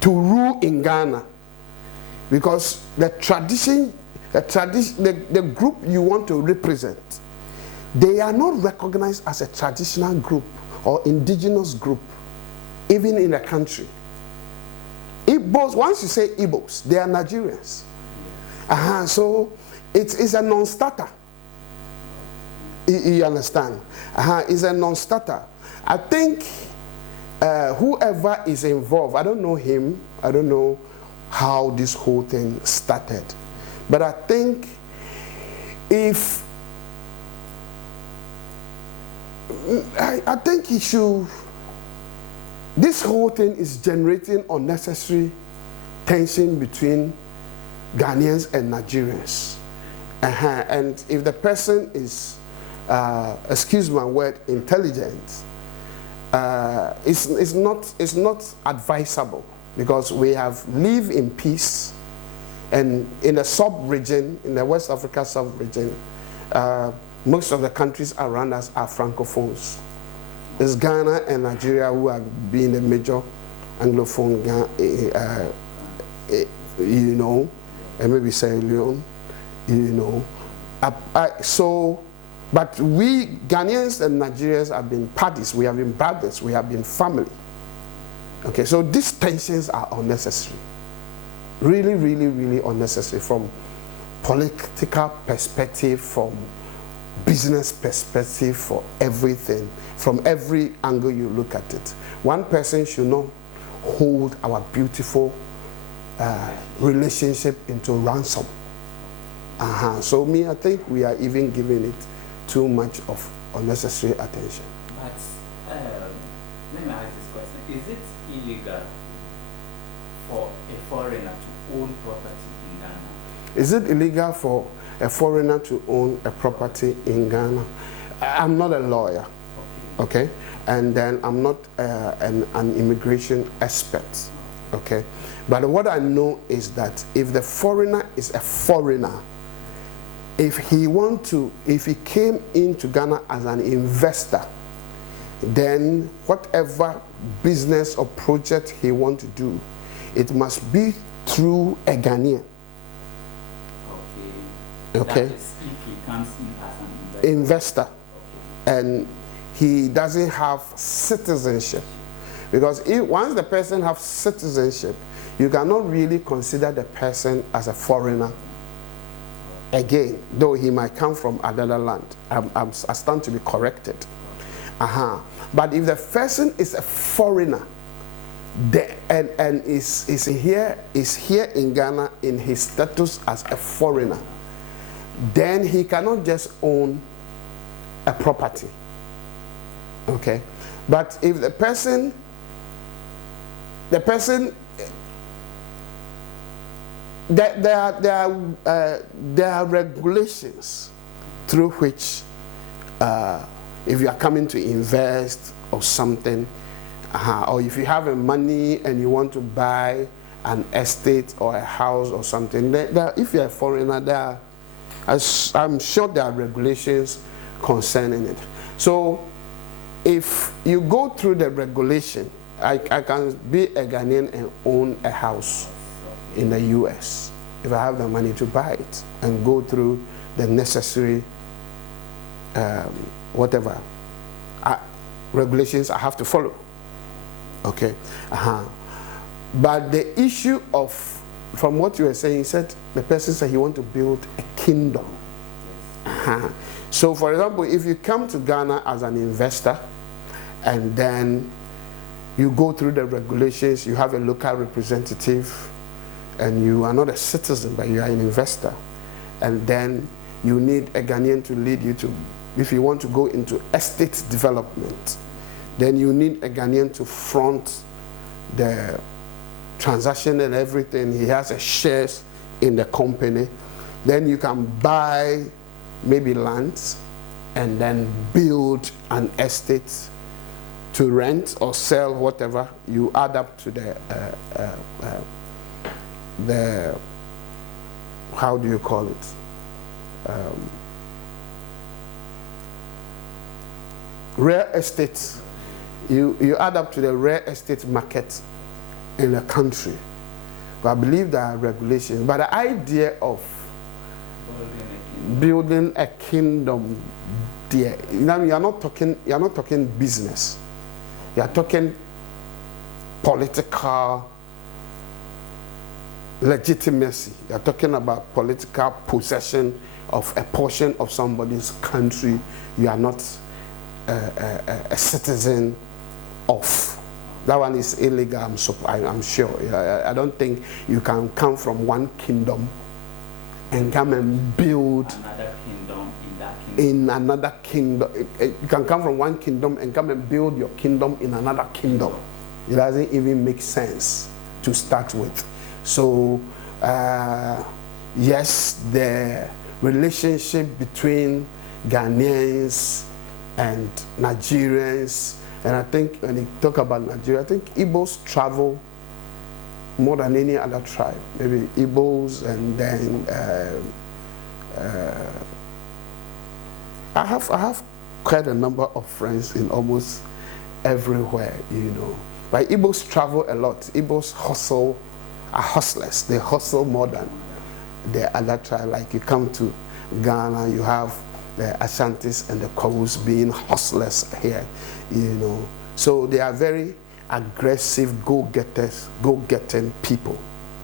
to rule in Ghana, because the group you want to represent, they are not recognized as a traditional group or indigenous group, even in the country. Igbos, once you say Igbos, they are Nigerians. So it's a non-starter. You understand? It's a non-starter. I think whoever is involved, I don't know him, I don't know how this whole thing started, but I think I think he should, this whole thing is generating unnecessary tension between Ghanaians and Nigerians. And if the person is, excuse my word, intelligent, it's not advisable, because we have lived in peace, and in the sub-region, in the West Africa sub-region, most of the countries around us are francophones. It's Ghana and Nigeria who have been the major anglophone, and maybe Sierra Leone, but we Ghanaians and Nigerians have been parties, we have been brothers, we have been family. Okay, so these tensions are unnecessary. Really, really, really unnecessary, from political perspective, from business perspective, for everything, from every angle you look at it. One person should not hold our beautiful relationship into ransom. So I think we are even giving it too much of unnecessary attention. But let me ask this question. Is it illegal for a foreigner to own property in Ghana? Is it illegal for a foreigner to own a property in Ghana? I'm not a lawyer, okay? And then I'm not an immigration expert, okay? But what I know is that if the foreigner is a foreigner, if he came into Ghana as an investor, then whatever business or project he wants to do, it must be through a Ghanaian. Okay. That is if he comes in as an investor. Okay. And he doesn't have citizenship. Because once the person has citizenship, you cannot really consider the person as a foreigner again, though he might come from another land. I stand to be corrected. But if the person is a foreigner and is here in Ghana in his status as a foreigner, then he cannot just own a property. Okay? But if the person there are regulations through which if you are coming to invest or something, or if you have money and you want to buy an estate or a house or something, if you're a foreigner, I'm sure there are regulations concerning it. So if you go through the regulation, I can be a Ghanaian and own a house in the US if I have the money to buy it and go through the necessary whatever regulations I have to follow. Okay. But the issue of, from what you were saying, the person said he wants to build a kingdom. So for example, if you come to Ghana as an investor and then you go through the regulations, you have a local representative, and you are not a citizen, but you are an investor, and then you need a Ghanaian to lead you to, if you want to go into estate development, then you need a Ghanaian to front the transaction and everything. He has a shares in the company. Then you can buy maybe lands and then build an estate to rent or sell, whatever. You add up to the how do you call it? Real estate. You add up to the real estate market in the country. But I believe there are regulations. But the idea of building a kingdom there, you know, you're not talking business. You're talking political legitimacy. You're talking about political possession of a portion of somebody's country you are not a citizen of. That one is illegal, I'm sure. I don't think you can come from one kingdom and come and build another kingdom in that kingdom. In another kingdom. You can come from one kingdom and come and build your kingdom in another kingdom. It doesn't even make sense to start with. So, yes, the relationship between Ghanaians and Nigerians, and I think when you talk about Nigeria, I think Igbos travel more than any other tribe. Maybe Igbos, and then I have quite a number of friends in almost everywhere, you know. But Igbos travel a lot. Igbos are hustlers. They hustle more than the other tribe. Like you come to Ghana, you have the Ashantis and the Kowus being hustlers here, you know. So they are very aggressive go-getters, go-getting people.